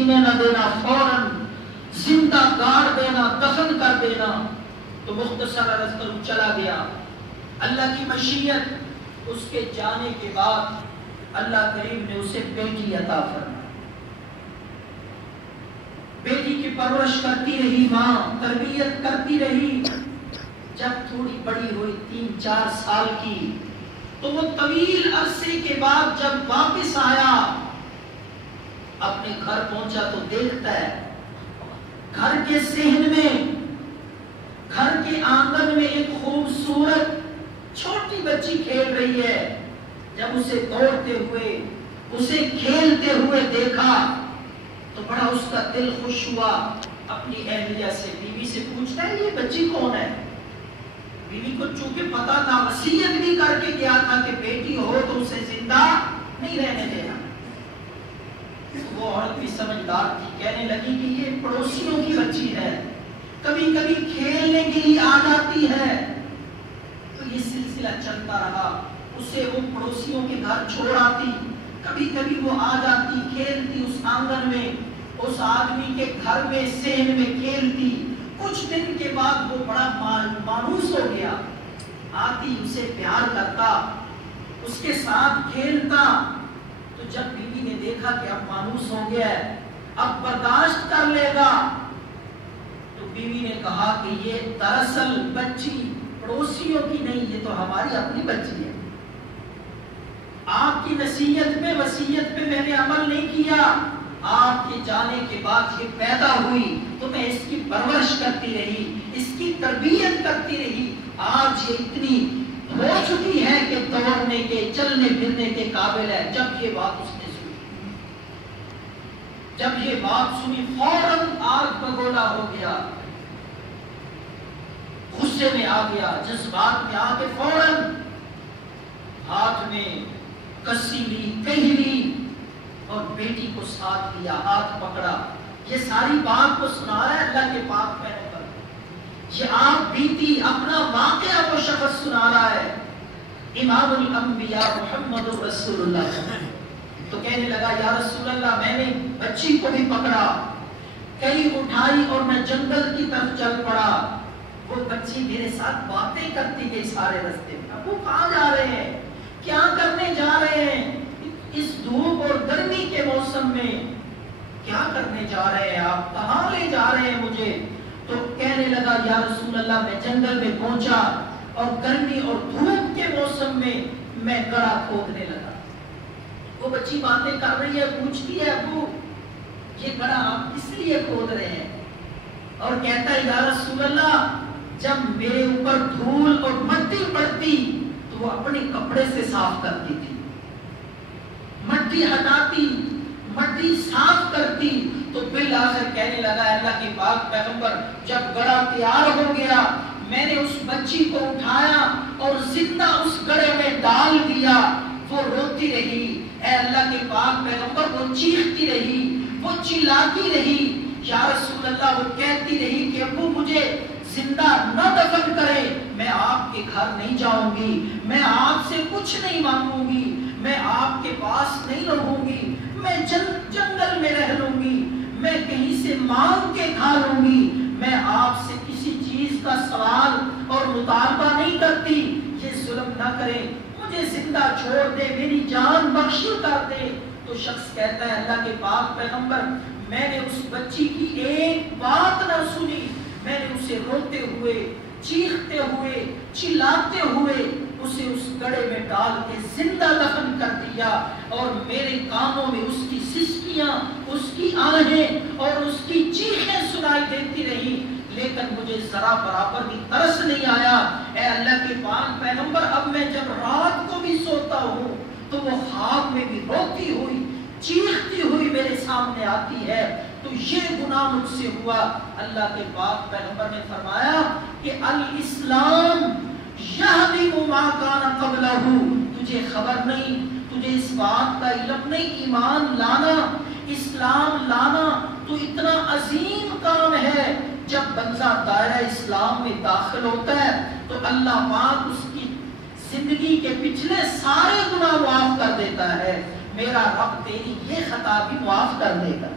جینے نہ دینا، فوراً زندہ گاڑ دینا، دفن کر دینا۔ تو مختصر عرض کروں چلا گیا۔ اللہ کی مشیت، اس کے جانے کے بعد اللہ کریم نے اسے بیٹی عطا فرمائی۔ بیٹی کی پرورش کرتی رہی ماں، تربیت کرتی رہی۔ جب تھوڑی بڑی ہوئی 3-4 سال کی، تو وہ طویل عرصے کے بعد جب واپس آیا، اپنے گھر پہنچا تو دیکھتا ہے گھر کے صحن میں، گھر کے آنگن میں ایک خوبصورت چھوٹی بچی کھیل رہی ہے۔ جب اسے دوڑتے ہوئے، اسے کھیلتے ہوئے دیکھا تو بڑا اس کا دل خوش ہوا۔ اپنی اہلیہ سے، بیوی سے پوچھتا ہے یہ بچی کون ہے؟ بیوی کو چونکہ پتا تھا، وصیت بھی کر کے گیا تھا کہ بیٹی ہو تو اسے زندہ نہیں رہنے دینا۔ وہ عورت بھی سمجھدار تھی، کہنے لگی کہ یہ پڑوسیوں کی بچی ہے، کبھی کبھی کھیلنے کے لیے آ جاتی ہے۔ تو یہ سلسلہ چلتا رہا۔ اسے وہ پڑوسیوں کے گھر چھوڑ آتی، کبھی کبھی وہ آ جاتی، کھیلتی اس آنگن میں، اس آدمی کے گھر میں، صحن میں کھیلتی۔ کچھ دن کے بعد وہ بڑا مانوس ہو گیا، آتی اسے پیار کرتا، اس کے ساتھ کھیلتا۔ تو جب بیوی نے دیکھا کہ اب مانوس ہو گیا ہے، اب برداشت کر لے گا، تو بیوی نے کہا کہ یہ دراصل بچی پڑوسیوں کی نہیں، یہ تو ہماری اپنی بچی ہے۔ آپ کی نصیحت پہ، وصیت پہ میں نے عمل نہیں کیا، آپ کے جانے کے بعد یہ پیدا ہوئی تو میں اس کی پرورش کرتی رہی، اس کی تربیت کرتی رہی۔ آج یہ اتنی ہو چکی ہے کہ دوڑنے کے، چلنے پھرنے کے قابل ہے۔ جب یہ بات اس نے سنی، جب یہ بات سنی، فوراً آگ بگولا ہو گیا، غصے میں آ گیا، جذبات میں آ کے فوراً ہاتھ میں کسی لی، کہیں لی اور بیٹی کو ساتھ لیا، ہاتھ پکڑا۔ یہ ساری بات کو سنا رہا ہے اللہ کے پاک پیغمبر، یہ آپ بیتی اپنا واقعہ کو شخص سنا رہا ہے، امام الانبیاء محمد رسول اللہ۔ تو کہنے لگا یا رسول اللہ، میں نے بچی کو بھی پکڑا، کئی اٹھائی اور میں جنگل کی طرف چل پڑا۔ وہ بچی میرے ساتھ باتیں کرتی گئی سارے راستے میں۔ اب وہ کہاں جا رہے ہیں، کیا کرنے جا رہے ہیں اس دھوپ اور گرمی کے موسم میں، کیا کرنے جا رہے ہیں آپ، کہاں لے جا رہے ہیں مجھے؟ تو کہنے لگا یا رسول اللہ، میں جنگل میں پہنچا اور گرمی اور دھوپ کے موسم میں گڑھا کھودنے لگا۔ وہ بچی باتیں کر رہی ہے، پوچھتی ہے ابو یہ گڑھا آپ کس لیے کھود رہے ہیں؟ اور کہتا ہے یا رسول اللہ، جب میرے اوپر دھول اور مٹی پڑتی تو وہ اپنے کپڑے سے صاف کرتی تھی، مٹی ہٹاتی، مٹی صاف کرتی۔ تو بالآخر کہنے لگا اللہ کے پاک پیغمبر، جب گڑھا تیار ہو گیا، میں نے اس بچی کو اٹھایا اور زندہ اس گڑھے میں ڈال دیا۔ وہ روتی رہی، اے اللہ کے پاک پیغمبر، وہ چیختی رہی، وہ چلاتی رہی، یا رسول اللہ، وہ کہتی رہی کہ ابو مجھے زندہ نہ دفن کرے، میں آپ کے گھر نہیں جاؤں گی، میں آپ سے کچھ نہیں مانگوں گی، میں آپ کے پاس نہیں رہوں گی، میں جنگل میں رہ لوں گی، میں کہیں سے مانگ کے کھا لوں گی، میں آپ سے کسی چیز کا سوال اور مطالبہ نہیں کرتی، یہ ظلم نہ کریں، مجھے زندہ چھوڑ دے، میری جان بخشی کر دے۔ تو شخص کہتا ہے اللہ کے پاک پیغمبر، میں نے اس بچی کی ایک بات نہ سنی، میں نے اسے روتے ہوئے، چیختے ہوئے، چلاتے ہوئے اسے اس گڑھے میں ڈال کے زندہ دفن کر دیا، اور میرے کانوں میں اس کی سسکیاں، اس کی آہیں اور اس کی چیخیں سنائی دیتی رہی، لیکن مجھے ذرا برابر بھی ترس نہیں آیا۔ اے اللہ کے پاک پیغمبر، اب میں جب رات کو بھی سوتا ہوں تو وہ خواب میں بھی روتی ہوئی، چیختی ہوئی میرے سامنے آتی ہے، تو یہ گناہ مجھ سے ہوا۔ اللہ کے پاک پیغمبر نے فرمایا کہ الاسلام یہدم ما کان قبلہ، تجھے خبر نہیں، تجھے اس بات کا علم نہیں، ایمان لانا، اسلام لانا تو اتنا عظیم کام ہے۔ جب بندہ دائرہ اسلام میں داخل ہوتا ہے تو اللہ پاک اس کی زندگی کے پچھلے سارے گناہ معاف کر دیتا ہے۔ میرا رب تیری یہ خطا بھی معاف کر دے گا۔